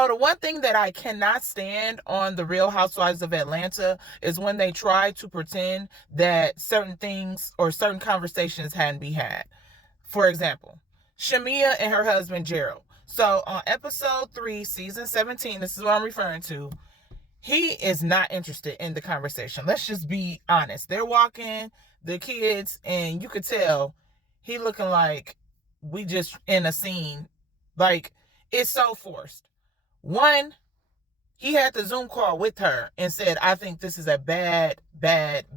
So the one thing that I cannot stand on the Real Housewives of Atlanta is when they try to pretend that certain things or certain conversations hadn't been had. For example, Shamea and her husband Gerald. So on episode 3, season 17, this is what I'm referring to, he is not interested in the conversation. Let's just be honest. They're walking the kids, and you could tell he looking like we just in a scene. Like, it's so forced. One, he had the Zoom call with her and said, I think this is a bad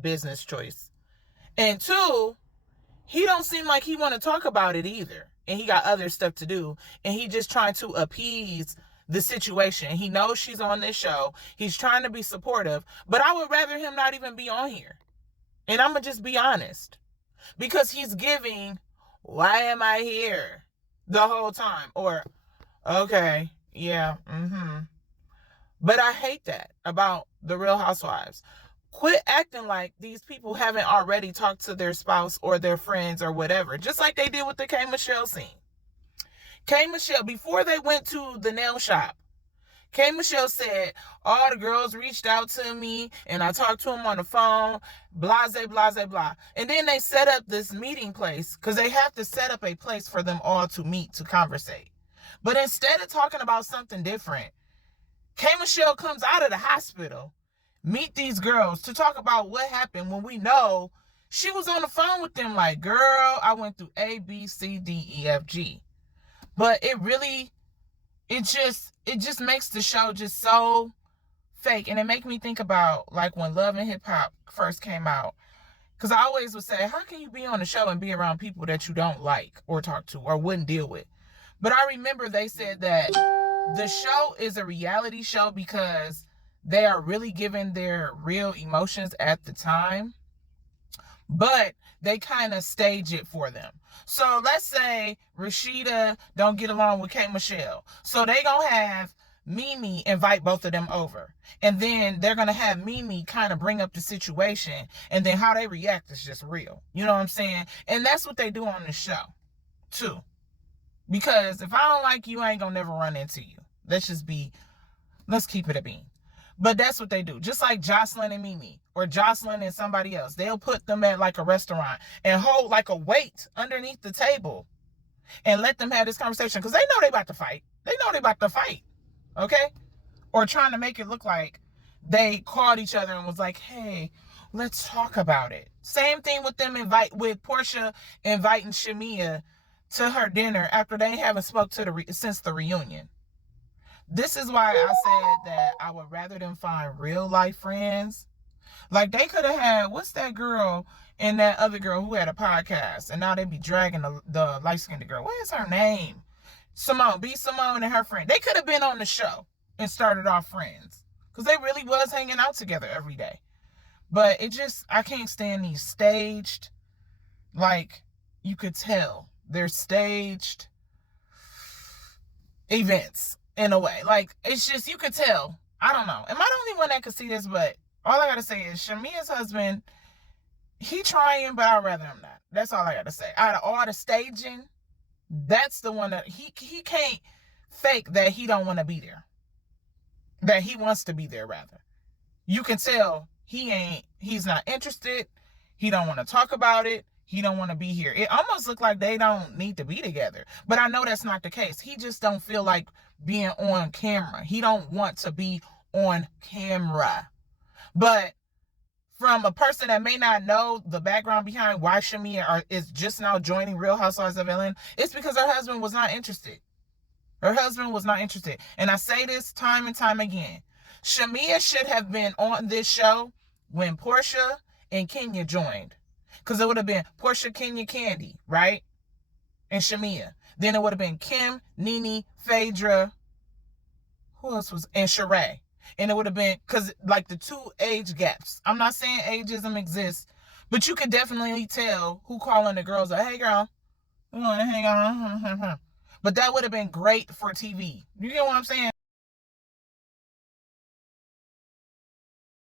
business choice. And two, he don't seem like he want to talk about it either. And he got other stuff to do. And he just trying to appease the situation. He knows she's on this show. He's trying to be supportive. But I would rather him not even be on here. And I'm going to just be honest. Because he's giving, why am I here? The whole time. Or, okay, yeah, But I hate that about the Real Housewives. Quit acting like these people haven't already talked to their spouse or their friends or whatever. Just like they did with the K. Michelle scene. K. Michelle, before they went to the nail shop, K. Michelle said, all the girls reached out to me and I talked to them on the phone, blah, blah, blah, blah. And then they set up this meeting place because they have to set up a place for them all to meet, to conversate. But instead of talking about something different, K. Michelle comes out of the hospital, meet these girls to talk about what happened when we know she was on the phone with them like, girl, I went through A, B, C, D, E, F, G. But it just makes the show just so fake. And it make me think about like when Love and Hip Hop first came out. Because I always would say, how can you be on the show and be around people that you don't like or talk to or wouldn't deal with? But I remember they said that the show is a reality show because they are really giving their real emotions at the time, but they kind of stage it for them. So let's say Rashida don't get along with K. Michelle. So they gonna have Mimi invite both of them over. And then they're gonna have Mimi kind of bring up the situation, and then how they react is just real. You know what I'm saying? And that's what they do on the show, too. Because if I don't like you, I ain't gonna never run into you. Let's keep it a bean. But that's what they do. Just like Jocelyn and Mimi, or Jocelyn and somebody else. They'll put them at like a restaurant and hold like a weight underneath the table and let them have this conversation. Because they know they about to fight. Okay? Or trying to make it look like they called each other and was like, hey, let's talk about it. Same thing with them with Portia inviting Shamea to her dinner after they haven't spoke to since the reunion. This is why I said that I would rather them find real life friends. Like they could have had, what's that girl and that other girl who had a podcast, and now they be dragging the light-skinned girl. What is her name? Simone and her friend. They could have been on the show and started off friends because they really was hanging out together every day. But I can't stand these staged, like you could tell they're staged events in a way. Like it's just, you could tell. I don't know. Am I the only one that could see this? But all I gotta say is Shamea's husband, he trying, but I'd rather him not. That's all I gotta say. Out of all the staging, that's the one that he can't fake that he don't want to be there. That he wants to be there, rather. You can tell he's not interested. He don't want to talk about it. He don't want to be here. It almost looked like they don't need to be together. But I know that's not the case. He just don't feel like being on camera. He don't want to be on camera. But from a person that may not know the background behind why Shamea is just now joining Real Housewives of Atlanta, it's because her husband was not interested. Her husband was not interested. And I say this time and time again. Shamea should have been on this show when Portia and Kenya joined. Because it would have been Portia, Kenya, Candy, right? And Shamea. Then it would have been Kim, Nene, Phaedra. Who else was? And Sheree. And it would have been, because like the two age gaps. I'm not saying ageism exists, but you could definitely tell who calling the girls like, hey girl, we want to hang on. But that would have been great for TV. You get what I'm saying?